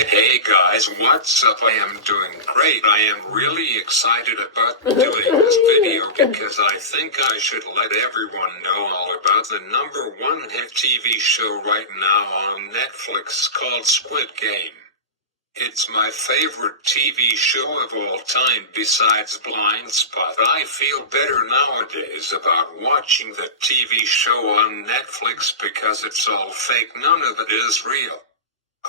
Hey guys, what's up? I am doing great. I am really excited about doing this video because I think I should let everyone know all about the #1 hit TV show right now on Netflix called Squid Game. It's my favorite TV show of all time besides Blind Spot. I feel better nowadays about watching the TV show on Netflix because it's all fake. None of it is real.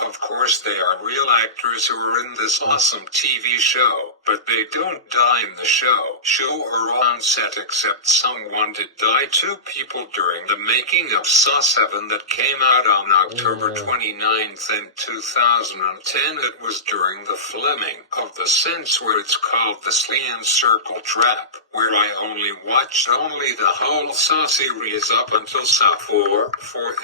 Of course they are real actors who are in this awesome TV show, but they don't die in the show or on set except someone did die. 2 people during the making of Saw 7 that came out on October 29th in 2010. It was during the filming of The Sense where it's called the Slian Circle Trap, where I only watched the whole Saw series up until Saw 4,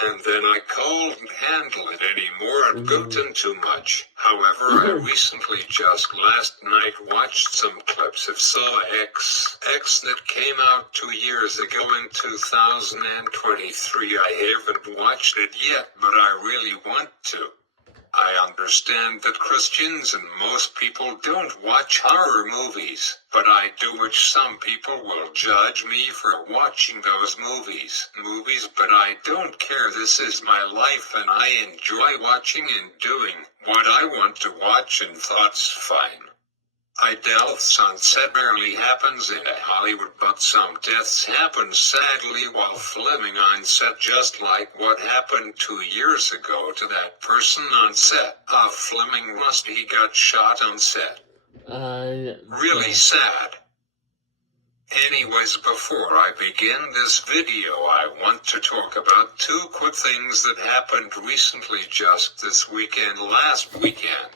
and then I couldn't handle it anymore. It gotten too much. However, I recently just last night watched some clips of Saw X that came out 2 years ago in 2023. I haven't watched it yet, but I really want to. I understand that Christians and most people don't watch horror movies, but I do, which some people will judge me for watching those movies, but I don't care. This is my life and I enjoy watching and doing what I want to watch, and that's fine. I doubt sunset barely happens in Hollywood, but some deaths happen sadly while filming on set, just like what happened 2 years ago to that person on set of filming Rust. He got shot on set. Really sad. Anyways, before I begin this video, I want to talk about 2 quick things that happened recently, just this weekend, last weekend.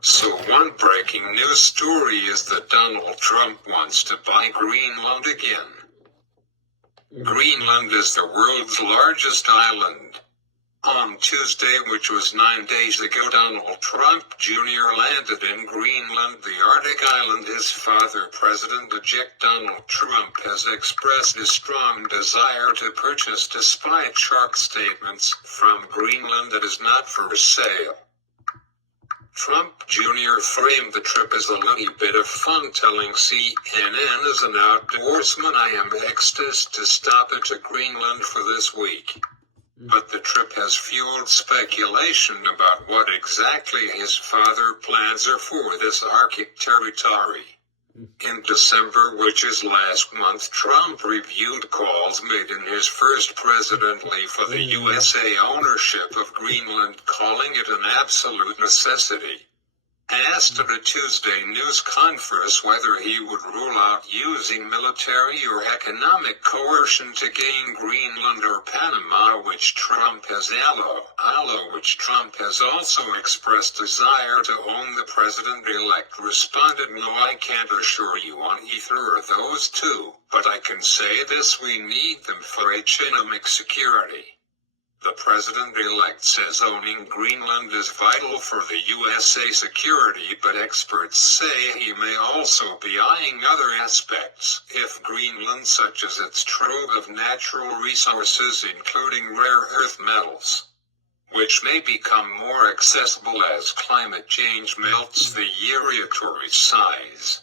So one breaking news story is that Donald Trump wants to buy Greenland again. Greenland is the world's largest island. On Tuesday, which was 9 days ago, Donald Trump Jr. landed in Greenland, the Arctic island. His father, President-elect Donald Trump, has expressed his strong desire to purchase, despite sharp statements from Greenland that is not for sale. Trump Jr. framed the trip as a little bit of fun, telling CNN, "As an outdoorsman, I am ecstatic to stop into Greenland for this week." But the trip has fueled speculation about what exactly his father plans are for this Arctic territory. In December, which is last month, Trump reviewed calls made in his first presidency for the USA ownership of Greenland, calling it an absolute necessity. Asked at a Tuesday news conference whether he would rule out using military or economic coercion to gain Greenland or Panama, which Trump has also expressed desire to own, the president-elect responded, "No, I can't assure you on either of those 2, but I can say this: we need them for economic security." The president-elect says owning Greenland is vital for the USA security, but experts say he may also be eyeing other aspects if Greenland, such as its trove of natural resources including rare earth metals, which may become more accessible as climate change melts the area to its size.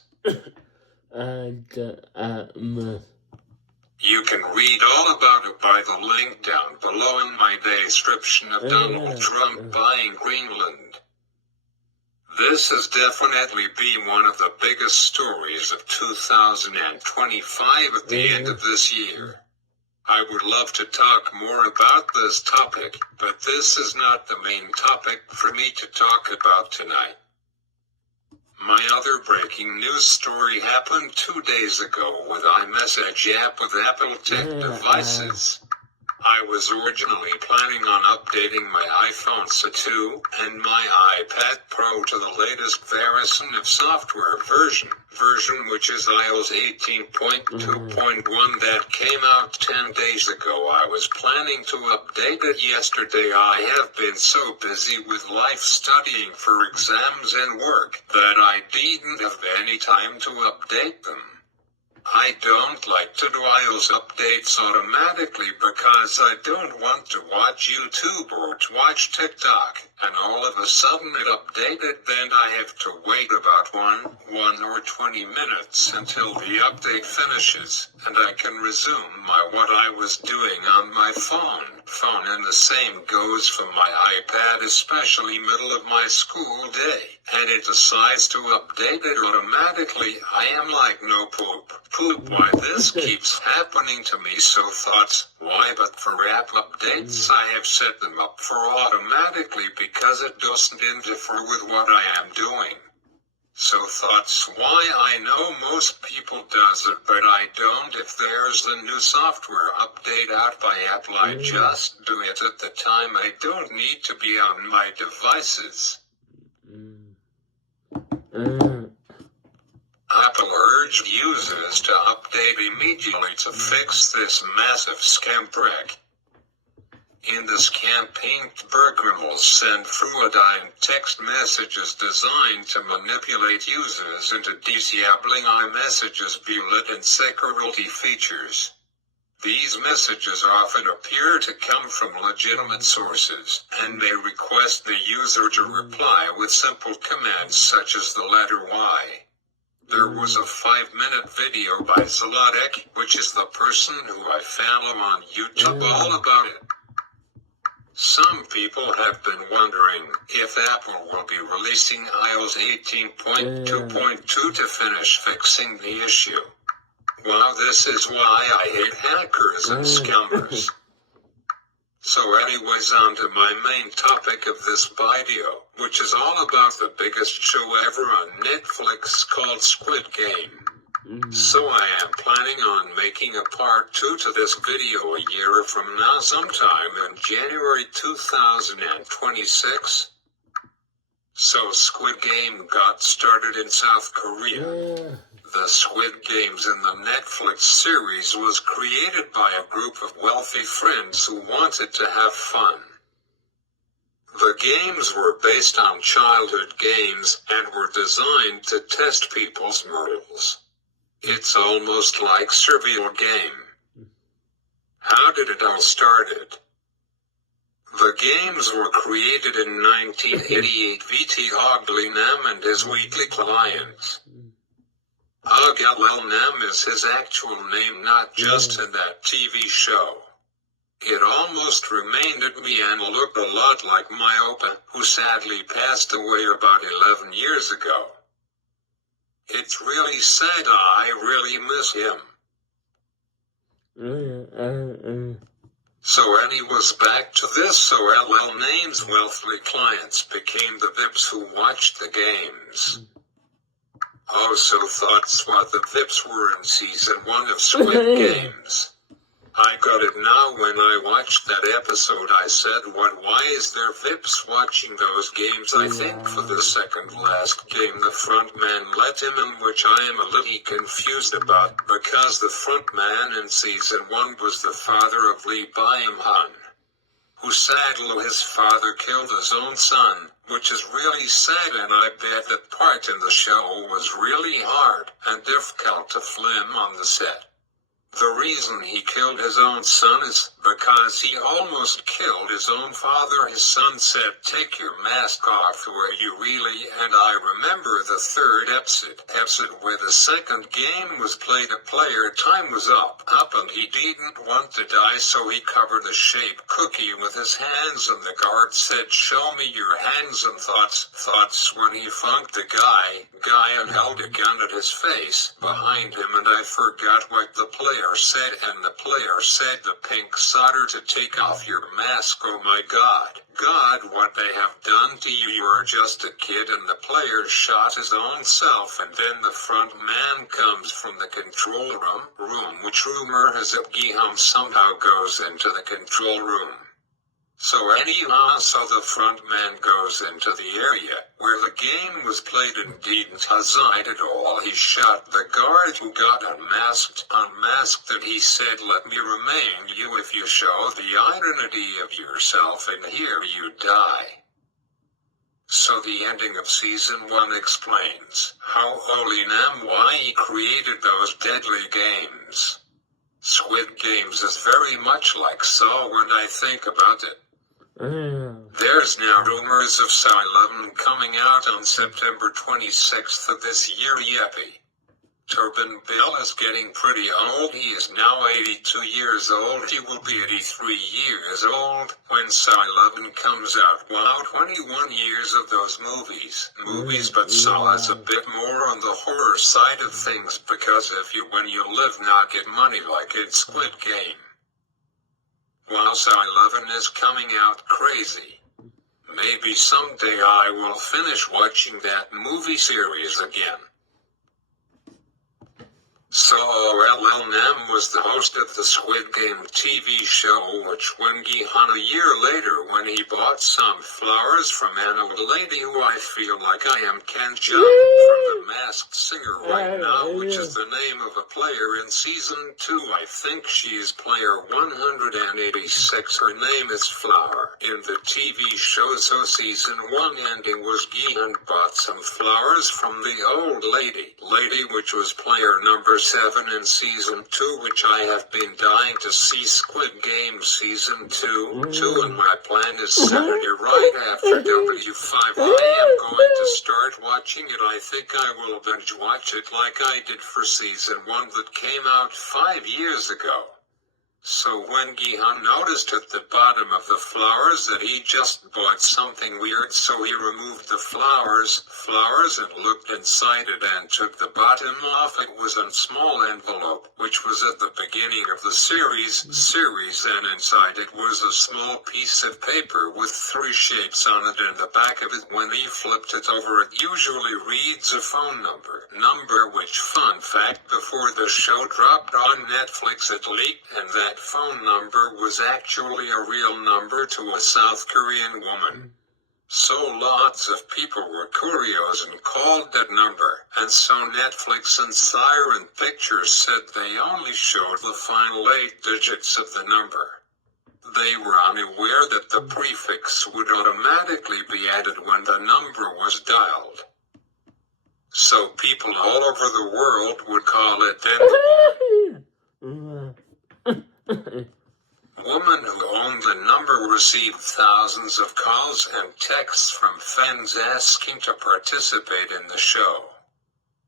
You can read all about it by the link down below in my description of Donald Trump buying Greenland. This has definitely been one of the biggest stories of 2025 at the end of this year. I would love to talk more about this topic, but this is not the main topic for me to talk about tonight. My other breaking news story happened 2 days ago with iMessage app with Apple tech devices. I was originally planning on updating my iPhone 2 and my iPad Pro to the latest version of software version which is iOS 18.2.1 that came out 10 days ago. I was planning to update it yesterday. I have been so busy with life, studying for exams and work, that I didn't have any time to update them. I don't like to do iOS updates automatically because because I don't want to watch YouTube or to watch TikTok, and all of a sudden it updated, then I have to wait about 1 or 20 minutes until the update finishes, and I can resume what I was doing on my phone, and the same goes for my iPad, especially middle of my school day, and it decides to update it automatically. I am like, no poop, why this keeps happening to me? So thoughts, why? But for app updates I have set them up for automatically because it doesn't interfere with what I am doing. So thoughts, why? I know most people does it, but I don't. If there's a new software update out by Apple, I just do it at the time. I don't need to be on my devices. Apple urged users to update immediately to fix this massive scam break. In this campaign, criminals send fraudulent text messages designed to manipulate users into disabling iMessage's bullet and security features. These messages often appear to come from legitimate sources, and they request the user to reply with simple commands such as the letter Y. There was a 5-minute video by Zlotek, which is the person who I follow on YouTube, all about it. Some people have been wondering if Apple will be releasing iOS 18.2.2 to finish fixing the issue. Well, this is why I hate hackers and scammers. So anyways, on to my main topic of this video, which is all about the biggest show ever on Netflix called Squid Game. So I am planning on making a part 2 to this video a year from now, sometime in January 2026. So Squid Game got started in South Korea. The Squid Games in the Netflix series was created by a group of wealthy friends who wanted to have fun. The games were based on childhood games and were designed to test people's morals. It's almost like survival game. How did it all started? The games were created in 1988 VT Ugly Nam and his weekly clients. Ugly Nam is his actual name, not just in that TV show. It almost reminded me and looked a lot like my Opa, who sadly passed away about 11 years ago. It's really sad, I really miss him. So anyways, back to this. So LL Name's wealthy clients became the VIPs who watched the games. Also thoughts what the VIPs were in season 1 of Squid Games. I got it now. When I watched that episode I said, why is there VIPs watching those games? I think for the second last game the front man let him in, which I am a little confused about, because the front man in season 1 was the father of Lee Byung-hun, who sadly his father killed his own son, which is really sad, and I bet that part in the show was really hard and difficult to film on the set. The reason he killed his own son is because he almost killed his own father. His son said, "Take your mask off, were you really?" And I remember the third episode where the second game was played. A player time was up, and he didn't want to die, so he covered a shaped cookie with his hands, and the guard said, "Show me your hands," and thoughts when he funked the guy and held a gun at his face behind him, and I forgot what the player said, and the player said, "The pink solder to take off your mask." Oh my God, what they have done to you. You are just a kid. And the player shot his own self, and then the front man comes from the control room, which rumor has it Giham somehow goes into the control room. So the front man goes into the area where the game was played and didn't hide at all. He shot the guard who got unmasked, and he said, "Let me remain you if you show the identity of yourself, and here you die." So the ending of season 1 explains how Oli Nam why he created those deadly games. Squid Games is very much like Saw when I think about it. There's now rumors of Saw 11 coming out on September 26th of this year. Yippee. Turbine Bill is getting pretty old. He is now 82 years old. He will be 83 years old when Saw 11 comes out. Wow, 21 years of those movies. But Saw is a bit more on the horror side of things because if you when you live not get money like in Squid Game. While Saw 11 is coming out crazy. Maybe someday I will finish watching that movie series again. So LLM was the host of the Squid Game TV show, which when Gihan a year later when he bought some flowers from an old lady who I feel like I am Ken Jeong from The Masked Singer right now, which is the name of a player in season 2. I think she is player 186. Her name is Flower in the TV show, so season 1 ending was Gihan bought some flowers from the old lady, which was player number 7 in season 2, which I have been dying to see Squid Game season 2, and my plan is Saturday right after W5. I am going to start watching it. I think I will binge watch it like I did for season 1 that came out 5 years ago. So when Gihan noticed at the bottom of the flowers that he just bought something weird, so he removed the flowers and looked inside it and took the bottom off. It was a small envelope, which was at the beginning of the series, and inside it was a small piece of paper with 3 shapes on it and the back of it. When he flipped it over, it usually reads a phone number, which, fun fact, before the show dropped on Netflix it leaked, and that phone number was actually a real number to a South Korean woman. So lots of people were curious and called that number, and so Netflix and Siren Pictures said they only showed the final 8 digits of the number. They were unaware that the prefix would automatically be added when the number was dialed. So people all over the world would call it then. Woman who owned the number received thousands of calls and texts from fans asking to participate in the show.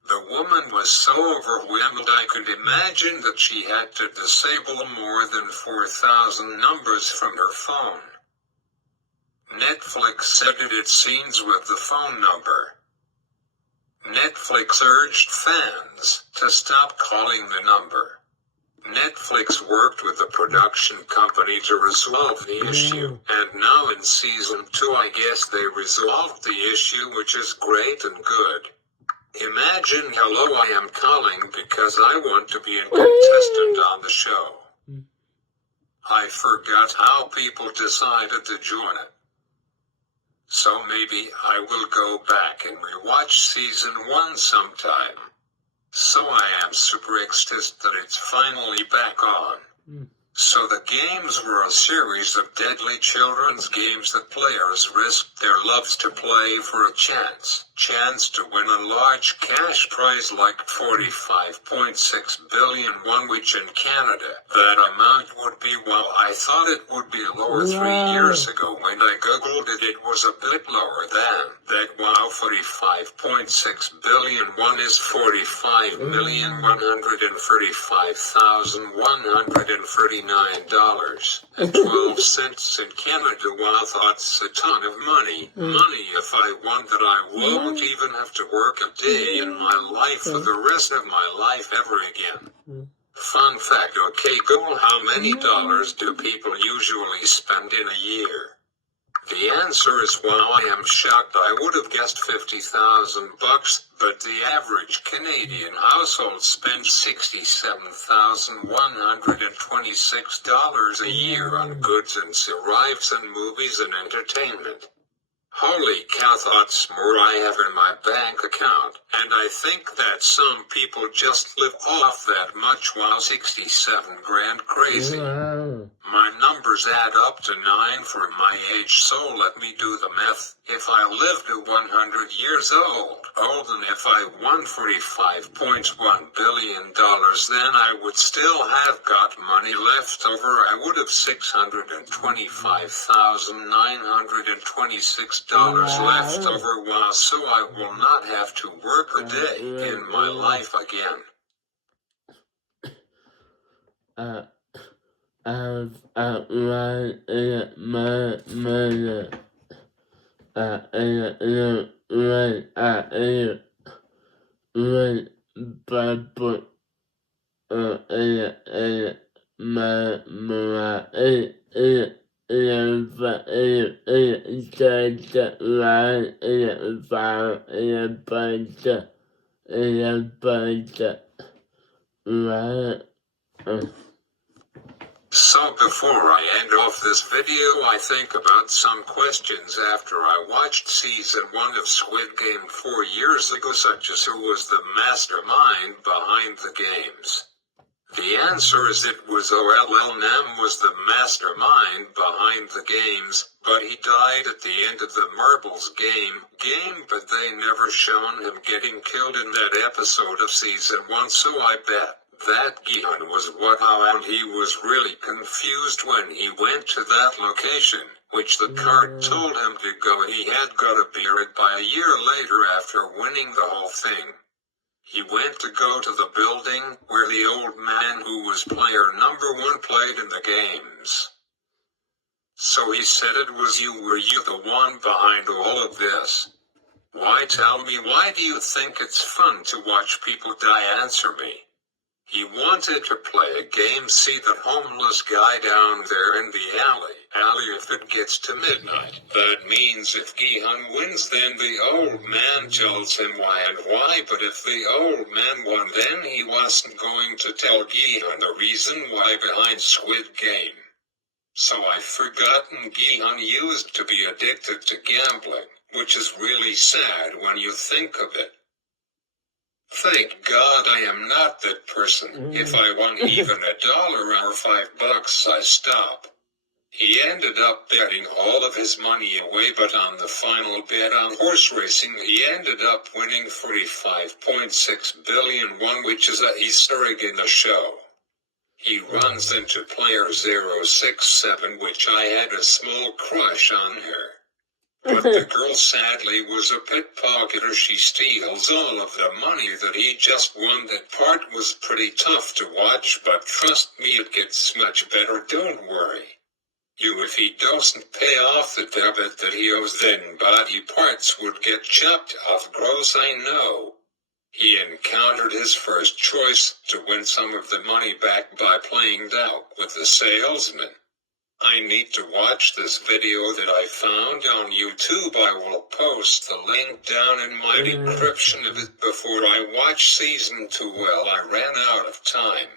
The woman was so overwhelmed I could imagine that she had to disable more than 4,000 numbers from her phone. Netflix edited scenes with the phone number. Netflix urged fans to stop calling the number. Netflix worked with the production company to resolve the issue, and now in season 2 I guess they resolved the issue, which is great and good. Imagine, hello, I am calling because I want to be a contestant on the show. I forgot how people decided to join it. So maybe I will go back and rewatch season 1 sometime. So I am super ecstatic that it's finally back on. So the games were a series of deadly children's games that players risked their lives to play for a chance to win a large cash prize like 45.6 billion won, which in Canada, that amount would be, well, I thought it would be lower 3 years ago. When I googled it, it was a bit lower than that. Wow, 45.6 billion won is $45,135,139.12 in Canada. Wow, that's a ton of money. Money if I won that I won't even have to work a day in my life for the rest of my life ever again. Fun fact, okay Google, how many dollars do people usually spend in a year? The answer is, wow, I am shocked. I would have guessed $50,000, but the average Canadian household spends $67,126 a year on goods and arrives and movies and entertainment. Holy cow, that's more I have in my bank account, and I think that some people just live off that much. Wow, 67 grand crazy. My number numbers add up to 9 for my age, so let me do the math. If I lived to 100 years old, and if I won $45.1 billion, then I would still have got money left over. I would have $625,926 left over, so I will not have to work a day in my life again. I've outlined my mother. So before I end off this video, I think about some questions after I watched season 1 of Squid Game 4 years ago, such as who was the mastermind behind the games. The answer is it was Nam was the mastermind behind the games, but he died at the end of the marbles game, but they never shown him getting killed in that episode of season 1, so I bet that Gihan was and he was really confused when he went to that location, which the card told him to go. He had got a beard by a year later after winning the whole thing. He went to go to the building where the old man who was player number 1 played in the games. So he said it was you. Were you the one behind all of this? Why, tell me, why do you think it's fun to watch people die? Answer me. He wanted to play a game. See that homeless guy down there in the alley. If it gets to midnight, that means if Gihan wins, then the old man tells him why and why. But if the old man won, then he wasn't going to tell Gihan the reason why behind Squid Game. So I've forgotten Gihan used to be addicted to gambling, which is really sad when you think of it. Thank God I am not that person. If I won even $1 or $5, I stop. He ended up betting all of his money away, but on the final bet on horse racing, he ended up winning $45.6 billion, which is a Easter egg in the show. He runs into player 067, which I had a small crush on her. But the girl sadly was a pickpocketer. She steals all of the money that he just won. That part was pretty tough to watch, but trust me, it gets much better, don't worry. If he doesn't pay off the debit that he owes, then body parts would get chopped off. Gross, I know. He encountered his first choice to win some of the money back by playing dough with the salesman. I need to watch this video that I found on YouTube. I will post the link down in my description of it before I watch season 2. Well, I ran out of time.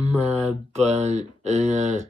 my body is